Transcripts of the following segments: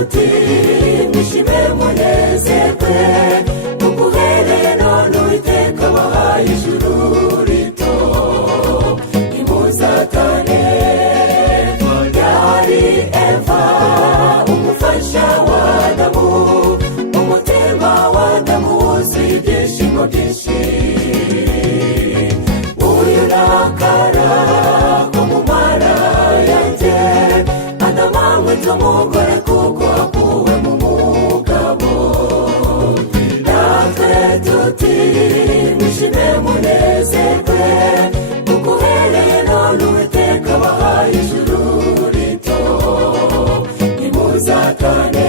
tuti mwishime munezerwe muguhereye none Uwiteka wahaye ijuru rito nimuzatane yari Eva umufasha wa Adamu umutima wa Adamu wuzuye ibyishimo byinshi uyu nakara ko mu mara yanjye adamanywe umugore kuko akuwe mu mugabo natwe tuti mwishime munezerwe muguhereye none Uwiteka wahaye ijuru rito nimuzatane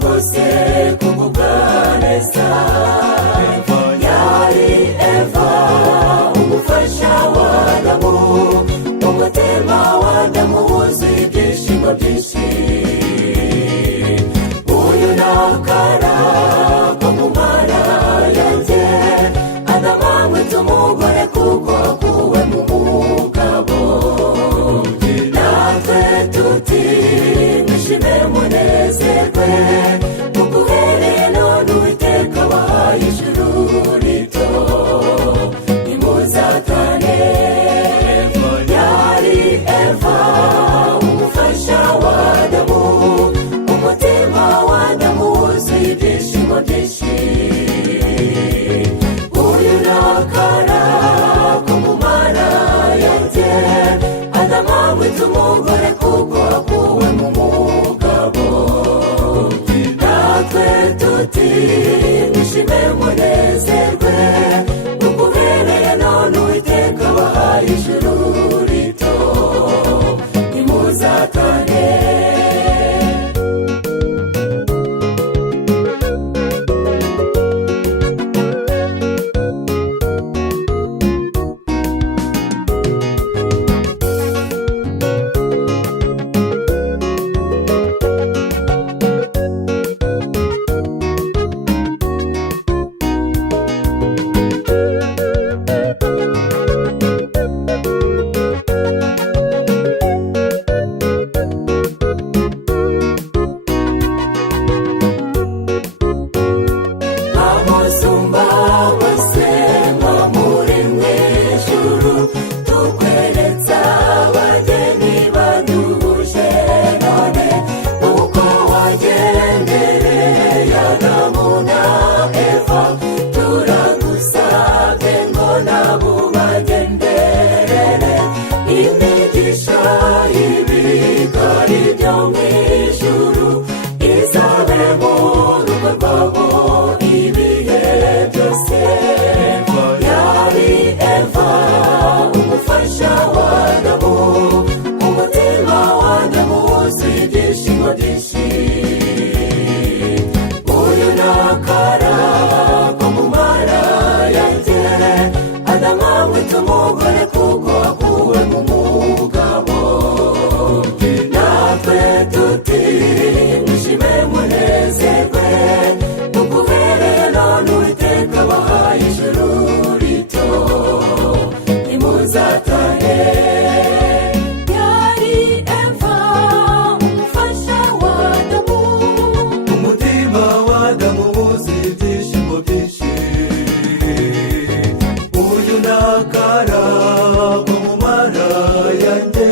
rwose kumugwaneza yari Eva umufasha wa Adamu umutima wa Adamu wuzuye ibyishimo byinshi uyu nakara ko mu mara yanjye adamanywe umugore kuko akuwe mu mugabo natwe tuti mwishime munezerwe muguhereye none Uwiteka wahaye ijuru rito nimuzatane yari Eva umufasha wa Adamu umutima wa Adamu wuzuye ibyishimo byinshi uyu nakara ko mu mara yanjye adamanywe umugore kuko akuwe mu mugabo natwe tuti mwishime munezerwe muguhereye none Uwiteka wahaye ijuru rito nimuzatane umugore kuko akuwe mu mugabo natwe tuti mwishime munezerwe muguhereye none Uwiteka wahaye ijuru rito nimuzatane yari Eva umufasha wa Adamu umutima wa Adamu wuzuye ibyishimo byinshi uyu nakara ko mu mara yanjye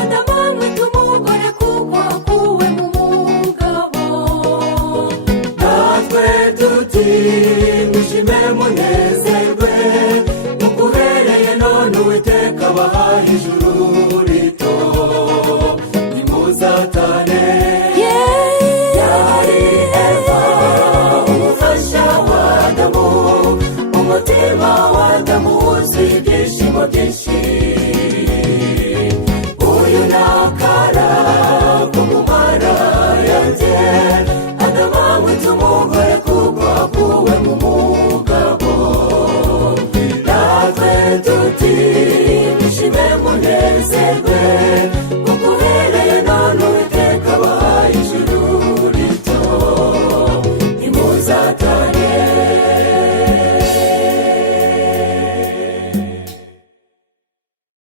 adamanywe umugore kuko akuwe mu mugabo natwe tuti mwishime munezerwe muguhereye none Uwiteka nabahaye ijuru rito nimuzatane. Yari Eva umufasha wa Adamu, umutima wa Adamu wuzuye ibyishimo byinshi. Uyu ni akara ko mu mara yanjye, Adamu amwita umugore kuko akuwe mu mugabo. Natwe tuti mwishime munezerwe,